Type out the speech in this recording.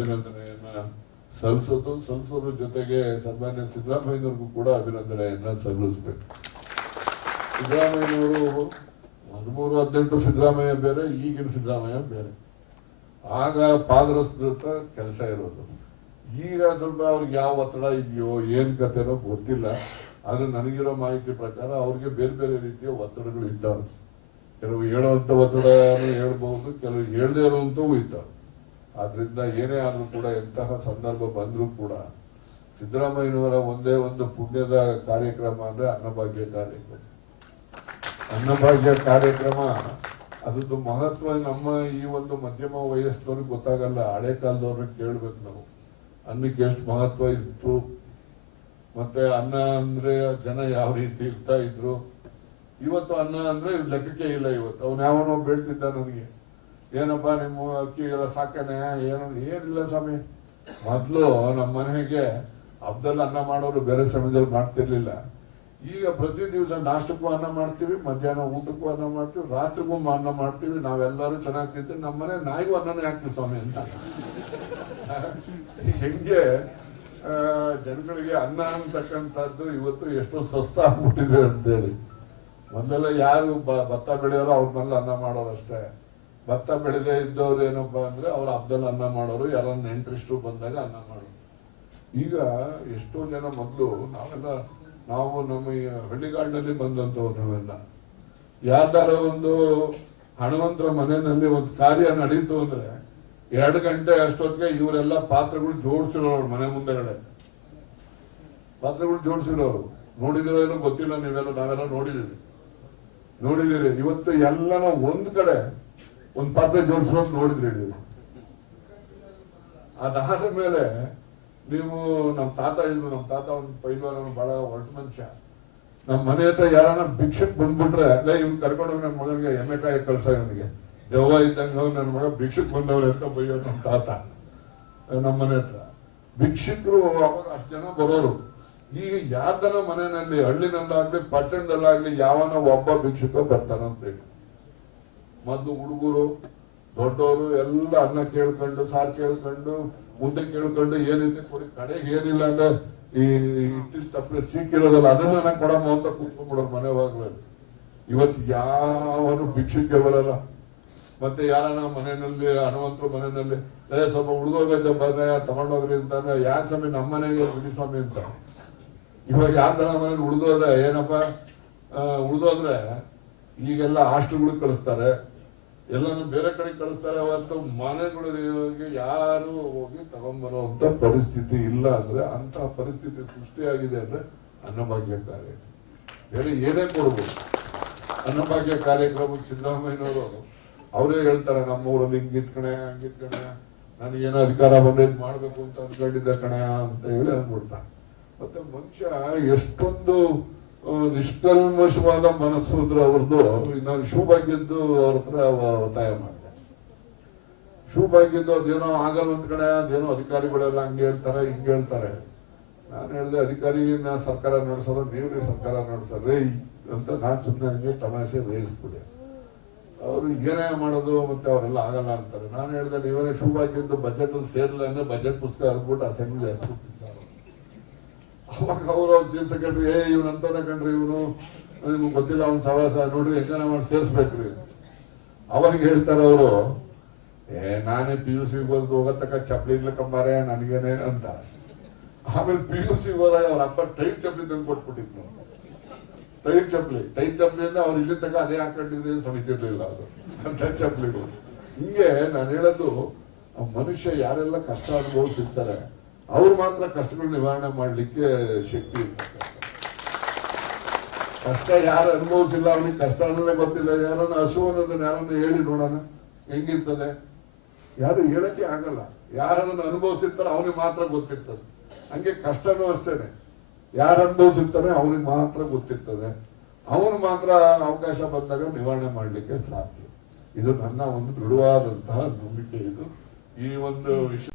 ಅಭಿನಂದನೆಯನ್ನ ಸಲ್ಲಿಸೋದ್ರ ಜೊತೆಗೆ ಸನ್ಮಾನ್ಯ ಸಿದ್ದರಾಮಯ್ಯನವ್ರಿಗೂ ಕೂಡ ಅಭಿನಂದನೆಯನ್ನ ಸಲ್ಲಿಸಬೇಕು. ಸಿದ್ದರಾಮಯ್ಯನವರು 13-18 ಸಿದ್ದರಾಮಯ್ಯ ಬೇರೆ, ಈಗಿನ ಸಿದ್ದರಾಮಯ್ಯ ಬೇರೆ. ಆಗ ಪಾದರಸದ ಕೆಲಸ ಇರೋದು. ಈಗ ಸ್ವಲ್ಪ ಅವ್ರಿಗೆ ಯಾವ ಒತ್ತಡ ಇದೆಯೋ ಏನ್ ಕಥೆನೋ ಗೊತ್ತಿಲ್ಲ. ಆದ್ರೆ ನನಗಿರೋ ಮಾಹಿತಿ ಪ್ರಕಾರ ಅವ್ರಿಗೆ ಬೇರೆ ಬೇರೆ ರೀತಿಯ ಒತ್ತಡಗಳು ಇದ್ದಾವೆ. ಕೆಲವು ಹೇಳುವಂತ ಒತ್ತಡನೂ ಹೇಳ್ಬಹುದು, ಕೆಲವು ಹೇಳದೇ ಇರುವಂತವೂ ಇದ್ದಾವೆ. ಆದ್ರಿಂದ ಏನೇ ಆದ್ರೂ ಕೂಡ ಎಂತಹ ಸಂದರ್ಭ ಬಂದ್ರೂ ಕೂಡ ಸಿದ್ದರಾಮಯ್ಯನವರ ಒಂದೇ ಒಂದು ಪುಣ್ಯದ ಕಾರ್ಯಕ್ರಮ ಅಂದ್ರೆ ಅನ್ನಭಾಗ್ಯ ಕಾರ್ಯಕ್ರಮ. ಅನ್ನಭಾಗ್ಯ ಕಾರ್ಯಕ್ರಮ ಅದ್ರದ್ದು ಮಹತ್ವ ನಮ್ಮ ಈ ಒಂದು ಮಧ್ಯಮ ವಯಸ್ಸಿನವ್ರಿಗೆ ಗೊತ್ತಾಗಲ್ಲ. ಹಳೆ ಕಾಲದವ್ರಿಗೆ ಕೇಳ್ಬೇಕು ನಾವು ಅನ್ನಕ್ಕೆ ಎಷ್ಟು ಮಹತ್ವ ಇತ್ತು, ಮತ್ತೆ ಅನ್ನ ಅಂದ್ರೆ ಜನ ಯಾವ ರೀತಿ ಇರ್ತಾ ಇದ್ರು. ಇವತ್ತು ಅನ್ನ ಅಂದ್ರೆ ಲೆಕ್ಕಕ್ಕೆ ಇಲ್ಲ. ಇವತ್ತು ಅವ್ನು ಯಾವನೋ ಬೇಳ್ತಿದ್ದ ನನಗೆ, ಏನಪ್ಪಾ ನಿಮ್ಮ ಅಕ್ಕಿ ಎಲ್ಲ ಸಾಕನೆ, ಏನಿಲ್ಲ ಸ್ವಾಮಿ. ಮೊದ್ಲು ನಮ್ಮ ಮನೆಗೆ ಹಬ್ಬದಲ್ಲಿ ಅನ್ನ ಮಾಡೋರು ಬೇರೆ ಸಮಯದಲ್ಲಿ ಮಾಡ್ತಿರ್ಲಿಲ್ಲ. ಈಗ ಪ್ರತಿ ದಿವಸ ನಾಷ್ಟಕ್ಕೂ ಅನ್ನ ಮಾಡ್ತೀವಿ, ಮಧ್ಯಾಹ್ನ ಊಟಕ್ಕೂ ಅನ್ನ ಮಾಡ್ತೀವಿ, ರಾತ್ರಿಗೂ ಅನ್ನ ಮಾಡ್ತೀವಿ. ನಾವೆಲ್ಲರೂ ಚೆನ್ನಾಗಿ ತಿಂತೀವಿ. ನಮ್ಮ ಮನೆ ನಾಯಿಗೂ ಅನ್ನನೇ ಹಾಕ್ತೀವಿ ಸ್ವಾಮಿ ಅಂತ. ಹೆಂಗೆ ಜನಗಳಿಗೆ ಅನ್ನ ಅಂತಕ್ಕಂಥದ್ದು ಇವತ್ತು ಎಷ್ಟೋ ಸಸ್ತ ಆಗ್ಬಿಟ್ಟಿದೆ ಅಂತೇಳಿ. ಮೊದಲೆಲ್ಲ ಯಾರು ಭತ್ತ ಬೆಳೆಯೋರು ಅವ್ರನ್ನೆಲ್ಲ ಅನ್ನ ಮಾಡೋರು ಅಷ್ಟೇ. ಭತ್ತ ಬೆಳೆದೇ ಇದ್ದವ್ರು ಏನಪ್ಪಾ ಅಂದ್ರೆ ಅವ್ರ ಹಬ್ಬದಲ್ಲಿ ಅನ್ನ ಮಾಡೋರು, ಯಾರನ್ನ ನೆಂಟರಿಷ್ಟು ಬಂದಾಗ ಅನ್ನ ಮಾಡೋರು. ಈಗ ಎಷ್ಟೋ ಜನ ಮೊದಲು ನಾವು ನಮ್ಮ ಹಳ್ಳಿಗಾಡಿನಲ್ಲಿ ಬಂದಂತವ್ರು ನಾವೆಲ್ಲ ಯಾರ್ದಾರ ಒಂದು ಹಣವಂತರ ಮನೆಯಲ್ಲಿ ಒಂದು ಕಾರ್ಯ ನಡೀತು ಅಂದ್ರೆ 2 ಗಂಟೆ ಅಷ್ಟೊತ್ತಿಗೆ ಇವರೆಲ್ಲ ಪಾತ್ರೆಗಳು ಜೋಡಿಸಿರೋರು. ಮನೆ ಮುಂದೆಗಡೆ ಪಾತ್ರೆಗಳು ಜೋಡಿಸಿರೋರು. ನೋಡಿದಿರೋ ಏನೋ ಗೊತ್ತಿಲ್ಲ, ನಾವೆಲ್ಲ ನೋಡಿದಿರಿ. ಇವತ್ತು ಎಲ್ಲನ ಒಂದ್ ಕಡೆ ಒಂದ್ ಪಾತ್ರೆ ಜೋಡಿಸೋದು ನೋಡಿದ್ರಿ. ಅದಾದ ಮೇಲೆ ನೀವು ನಮ್ಮ ತಾತ ಒಂದು ಪೈಲ್ವಾನ ಬಹಳ ಒಟ್ಟು ಮನುಷ್ಯ. ನಮ್ಮ ಮನೆ ಹತ್ರ ಯಾರನ್ನ ಭಿಕ್ಷಕ್ ಬಂದ್ಬಿಟ್ರೆ ಅಲ್ಲೇ ಇವ್ನು ಕರ್ಕೊಂಡೋಗಿ ನನ್ನ ಮಗನಿಗೆ ಎಮ್ಮೆಕಾಯಿ ಕಳ್ಸ, ಇವನಿಗೆ ದೆವ್ವ ಇದ್ದಂಗ ನನ್ನ ಮಗ ಭಿಕ್ಷಕ್ ಬಂದವ್ರೆ ಅಂತ ಬೈಯೋ ನಮ್ಮ ತಾತ. ನಮ್ಮ ಮನೆ ಹತ್ರ ಭಿಕ್ಷಕರು ಅವಾಗ ಅಷ್ಟು ಜನ ಬರೋರು. ಈಗ ಯಾರ್ದನ ಮನೆಯಲ್ಲಿ ಹಳ್ಳಿನಲ್ಲಾಗ್ಲಿ ಪಟ್ಟಣದಲ್ಲಾಗ್ಲಿ ಯಾವನ ಒಬ್ಬ ಭಿಕ್ಷುಕ ಬರ್ತಾನಂತೇಳಿ. ಮೊದ್ಲು ಹುಡುಗರು ದೊಡ್ಡವರು ಎಲ್ಲ ಅನ್ನ ಕೇಳ್ಕೊಂಡು, ಸಾರು ಕೇಳ್ಕೊಂಡು, ಮುಂದೆ ಕೇಳ್ಕೊಂಡು ಏನಿದೆ ಕೊಡಿ, ಕಡೆಗೆ ಏನಿಲ್ಲ ಅಂದ್ರೆ ಈ ಇಟ್ಟಿನ ತಪ್ಪಲೆ ಸಿಕ್ಕಿರೋದಲ್ಲ ಅದನ್ನ ಕೊಡಮ್ಮ ಅಂತ ಕೂತ್ಕೊಂಡ್ಬಿಡೋರು ಮನೆ ಬಾಗ್ಲಲ್ಲಿ. ಇವತ್ತು ಯಾವನು ಭಿಕ್ಷಕ್ಕೆ ಬರಲ್ಲ. ಮತ್ತೆ ಯಾರನ ಮನೆಯಲ್ಲಿ ಹಣವಂತರು ಮನೆಯಲ್ಲಿ ಸ್ವಲ್ಪ ಹುಡುಗೋಗೈತೆ ಬಂದ್ರೆ ತಗೊಂಡೋಗ್ರಿ ಅಂತಾನೆ, ಯಾಕೆ ಸ್ವಾಮಿ ನಮ್ಮ ಮನೆಗೆ ಬಿಡಿ ಸ್ವಾಮಿ ಅಂತ. ಇವಾಗ ಯಾರ ಮನೇಲಿ ಉಳಿದೋದ್ರೆ ಏನಪ್ಪ, ಉಳಿದೋದ್ರೆ ಈಗೆಲ್ಲ ಹಾಸ್ಟೆಲ್ಗಳಿಗೆ ಕಳಿಸ್ತಾರೆ, ಎಲ್ಲಾನು ಬೇರೆ ಕಡೆ ಕಳಿಸ್ತಾರೆ. ಅವತ್ತು ಮನೆಗಳಿಗೆ ಯಾರು ಹೋಗಿ ತಗೊಂಡ್ಬರುವಂತ ಪರಿಸ್ಥಿತಿ ಇಲ್ಲ. ಅಂದ್ರೆ ಅಂತ ಪರಿಸ್ಥಿತಿ ಸೃಷ್ಟಿಯಾಗಿದೆ ಅಂದ್ರೆ ಅನ್ನಭಾಗ್ಯ ಕಾರ್ಯ. ಬೇರೆ ಏನೇ ಕೊಡ್ಬೋದು. ಅನ್ನಭಾಗ್ಯ ಕಾರ್ಯಕ್ರಮಕ್ಕೆ ಸಿದ್ದರಾಮಯ್ಯನವರು ಅವರೇ ಹೇಳ್ತಾರೆ, ನಮ್ಮೂರಲ್ಲಿ ಹಿಂಗಿತ್ಕಣೆ ಹಂಗಿತ್ಕಣೆ, ನನಗೇನೋ ಅಧಿಕಾರ ಬಂದ್ರೆ ಇದು ಮಾಡ್ಬೇಕು ಅಂತ ಅನ್ಕೊಂಡಿದ್ದ ಕಣೆ ಅಂತ ಹೇಳಿ ಅಂದ್ಬಿಡ್ತಾರೆ. ಮತ್ತೆ ಮನುಷ್ಯ ಎಷ್ಟೊಂದು ನಿಷ್ಕಲ್ಮಶವಾದ ಮನಸ್ಸು ಅಂದ್ರೆ ಅವ್ರದ್ದು. ನಾನು ಶಿವಭಾಗ್ಯದ್ದು ಅವ್ರ ಹತ್ರ ಒತ್ತಾಯ ಮಾಡಿದೆ. ಶಿವಭಾಗ್ಯದ್ದು ಅದೇನೋ ಆಗಲ್ಲ ಅಂತ ಕಡೆ, ಅದೇನೋ ಅಧಿಕಾರಿಗಳೆಲ್ಲ ಹಂಗೆ ಹೇಳ್ತಾರೆ ಹಿಂಗೆ ಹೇಳ್ತಾರೆ. ನಾನು ಹೇಳಿದೆ, ಅಧಿಕಾರಿನ ಸರ್ಕಾರ ನಡೆಸೋರು ನೀವ್ರಿ ಸರ್ಕಾರ ನಡೆಸೋರಿ ಅಂತ ನಾನು ಸುಮ್ಮನೆ ಹಂಗೆ ತಮಾಷೆ ರೇಗಿಸ್ಬಿಟ್ಟೆ. ಅವ್ರು ಏನೇ ಮಾಡೋದು ಮತ್ತೆ ಅವರೆಲ್ಲ ಆಗಲ್ಲ ಅಂತಾರೆ. ನಾನು ಹೇಳಿದೆ, ನೀವೇನೇ ಶಿವಭಾಗ್ಯದ್ದು ಬಜೆಟ್ ಸೇರಿಲ್ಲ ಅಂದ್ರೆ ಬಜೆಟ್ ಪುಸ್ತಕ ಹರ್ಬಿಟ್ಟು ಅಸೆಂಬ್ಲಿ ಹಸ್ಬಿಡ್ತೀನಿ. ಅವಾಗ ಅವರು ಚೀಫ್ ಸೆಕ್ರೆಟರಿ ಇವನಂತಾನೆ ಕಂಡ್ರಿ, ಇವನು ನಿಮ್ಗೆ ಗೊತ್ತಿಲ್ಲ, ಅವ್ನ ಸವಾಸ ನೋಡ್ರಿ ಹೆಂಗನ ಮಾಡಿ ಸೇರಿಸ್ಬೇಕ್ರಿ. ಅವಾಗ ಹೇಳ್ತಾರೆ ಅವರು, ನಾನೇ PUC ಬಂದು ಹೋಗತಕ್ಕ ಚಪ್ಪಲಿ ಇರ್ಲಕ್ಕಂಬಾರೆ ನನಗೇನೆ ಅಂತ. ಆಮೇಲೆ PUC ಹೋದಾಗ ಅವ್ರ ಅಪ್ಪ ಟೈರ್ ಚಪ್ಪಲಿ ತಂದು ಕೊಟ್ಬಿಟ್ಟಿದ್ರು. ಟೈರ್ ಚಪ್ಪಲಿಯಿಂದ ಅವ್ರು ಇಲ್ಲಿ ತನಕ ಅದೇ ಹಾಕೊಂಡಿದ್ರೆ ಸಮಿತಿರ್ಲಿಲ್ಲ ಅದು ಅಂತ ಚಪ್ಪಲಿಗಳು. ಹಿಂಗೆ ನಾನು ಹೇಳೋದು, ಮನುಷ್ಯ ಯಾರೆಲ್ಲ ಕಷ್ಟ ಅನುಭವಿಸಿರ್ತಾರೆ ಅವ್ರು ಮಾತ್ರ ಕಷ್ಟಗಳು ನಿವಾರಣೆ ಮಾಡ್ಲಿಕ್ಕೆ ಶಕ್ತಿ ಇರ್ತದೆ. ಕಷ್ಟ ಯಾರು ಅನುಭವಿಸಿಲ್ಲ ಅವನಿಗೆ ಕಷ್ಟ ಅನ್ನೋದೇ ಗೊತ್ತಿಲ್ಲ. ಯಾರನ್ನ ಹಸು ಅನ್ನೋದನ್ನ ಯಾರನ್ನ ಹೇಳಿ ನೋಡೋಣ ಹೆಂಗಿರ್ತದೆ. ಯಾರು ಹೇಳಕ್ಕೆ ಆಗಲ್ಲ. ಯಾರನ್ನ ಅನುಭವಿಸಿರ್ತಾರೆ ಅವನಿಗೆ ಮಾತ್ರ ಗೊತ್ತಿರ್ತದೆ. ಹಂಗೆ ಕಷ್ಟನೂ ಅಷ್ಟೇನೆ, ಯಾರು ಅನುಭವಿಸಿರ್ತಾನೆ ಅವನಿಗೆ ಮಾತ್ರ ಗೊತ್ತಿರ್ತದೆ. ಅವನು ಮಾತ್ರ ಅವಕಾಶ ಬಂದಾಗ ನಿವಾರಣೆ ಮಾಡ್ಲಿಕ್ಕೆ ಸಾಧ್ಯ. ಇದು ನನ್ನ ಒಂದು ದೃಢವಾದಂತಹ ನಂಬಿಕೆ. ಇದು ಈ ಒಂದು ವಿಷಯ